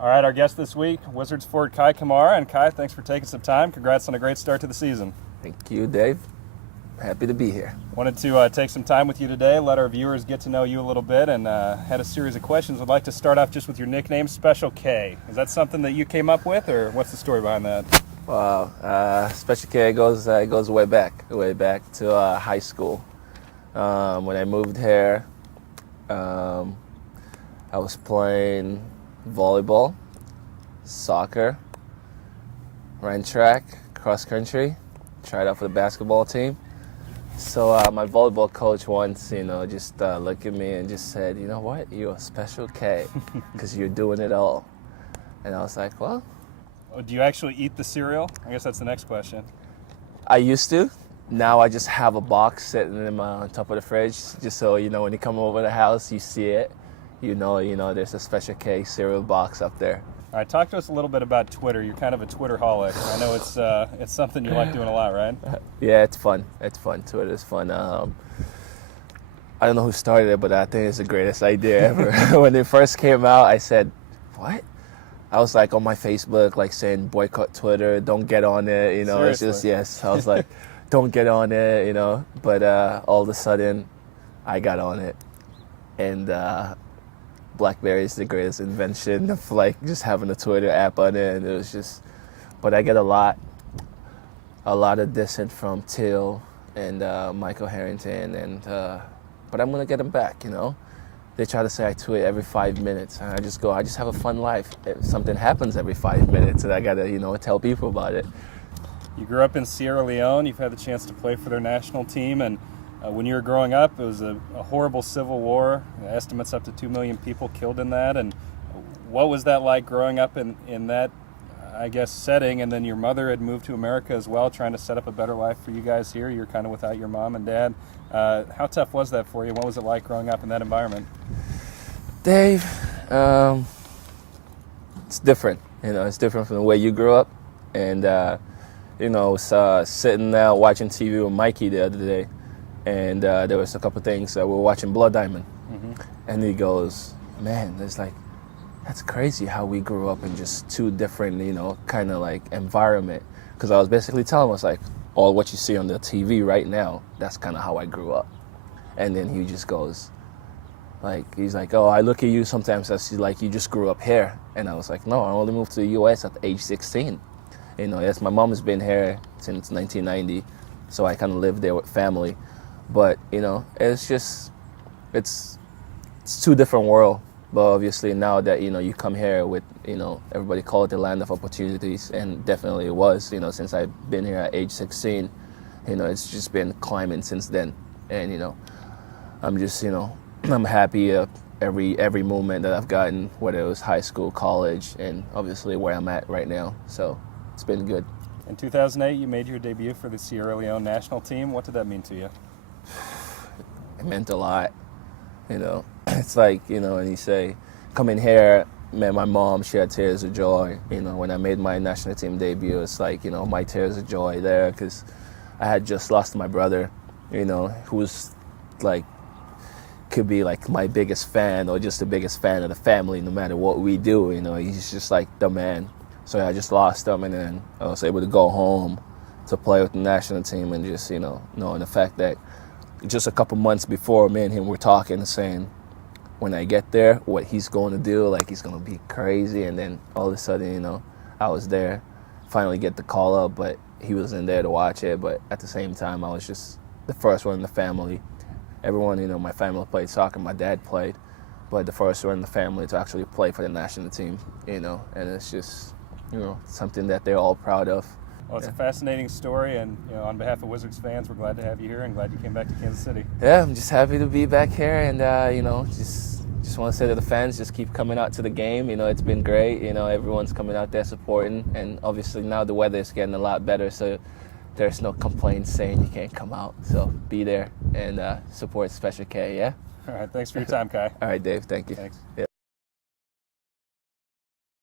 All right, our guest this week, Wizards forward Kei Kamara. And Kei, thanks for taking some time. Congrats on a great start to the season. Thank you, Dave. Happy to be here. Wanted to take some time with you today, let our viewers get to know you a little bit, and had a series of questions. I'd like to start off just with your nickname, Special K. Is that something that you came up with, or what's the story behind that? Wow, Special K goes way back to high school. When I moved here, I was playing volleyball, soccer, ran track, cross country, tried out for the basketball team. So my volleyball coach once, just looked at me and just said, you know what, you're a Special K because you're doing it all. And I was like, well. Do you actually eat the cereal? I guess that's the next question. I used to. Now I just have a box sitting on top of the fridge, just so when you come over the house, you see it. You know, there's a Special K cereal box up there. All right, talk to us a little bit about Twitter. You're kind of a Twitterholic. I know it's something you like doing a lot, right? Yeah, it's fun. It's fun. Twitter's fun. I don't know who started it, but I think it's the greatest idea ever. When it first came out, I said, what? I was like on my Facebook, like saying boycott Twitter, don't get on it. Seriously? It's just, yes. I was like, don't get on it, But all of a sudden, I got on it. And BlackBerry is the greatest invention of like just having a Twitter app on it, and it was just. But I get a lot of dissent from Till and Michael Harrington, and but I'm gonna get them back. They try to say I tweet every 5 minutes, and I just have a fun life. If something happens every 5 minutes, and I gotta tell people about it. You grew up in Sierra Leone. You've had the chance to play for their national team, and when you were growing up, it was a horrible civil war. Estimates up to 2 million people killed in that. And what was that like growing up in that, I guess, setting? And then your mother had moved to America as well, trying to set up a better life for you guys here. You're kind of without your mom and dad. How tough was that for you? What was it like growing up in that environment? Dave, it's different. It's different from the way you grew up. And, I was sitting there watching TV with Mikey the other day. And there was a couple things. We were watching Blood Diamond. Mm-hmm. And he goes, man, that's crazy how we grew up in just two different, kind of like environment. Because I was basically telling him, I was like, all what you see on the TV right now, that's kind of how I grew up. And then he just goes, he's like, oh, I look at you sometimes as like you just grew up here. And I was like, no, I only moved to the U.S. at age 16. Yes, my mom has been here since 1990, so I kind of lived there with family. But, it's just, it's two different worlds. But obviously now that, you come here with, everybody call it the land of opportunities, and definitely it was, since I've been here at age 16, it's just been climbing since then. And, I'm just, I'm happy every moment that I've gotten, whether it was high school, college, and obviously where I'm at right now. So it's been good. In 2008, you made your debut for the Sierra Leone national team. What did that mean to you? It meant a lot. It's like, when you say, coming here, man, my mom, she had tears of joy. When I made my national team debut, it's like, my tears of joy there, because I had just lost my brother, who's like, could be like my biggest fan or just the biggest fan of the family, no matter what we do. He's just like the man. So I just lost him, and then I was able to go home to play with the national team, and just, knowing the fact that just a couple months before, me and him were talking and saying, when I get there, what he's going to do, like he's going to be crazy. And then all of a sudden, I was there, finally get the call up, but he wasn't there to watch it. But at the same time, I was just the first one in the family. Everyone, my family played soccer, my dad played, but the first one in the family to actually play for the national team, and it's just, something that they're all proud of. Well, it's a fascinating story, and on behalf of Wizards fans, we're glad to have you here and glad you came back to Kansas City. Yeah, I'm just happy to be back here, and just want to say to the fans, just keep coming out to the game. It's been great. Everyone's coming out there supporting, and obviously now the weather is getting a lot better, so there's no complaints saying you can't come out. So be there and support Special K. Yeah. All right, thanks for your time, Kei. All right, Dave. Thank you. Thanks. Yeah.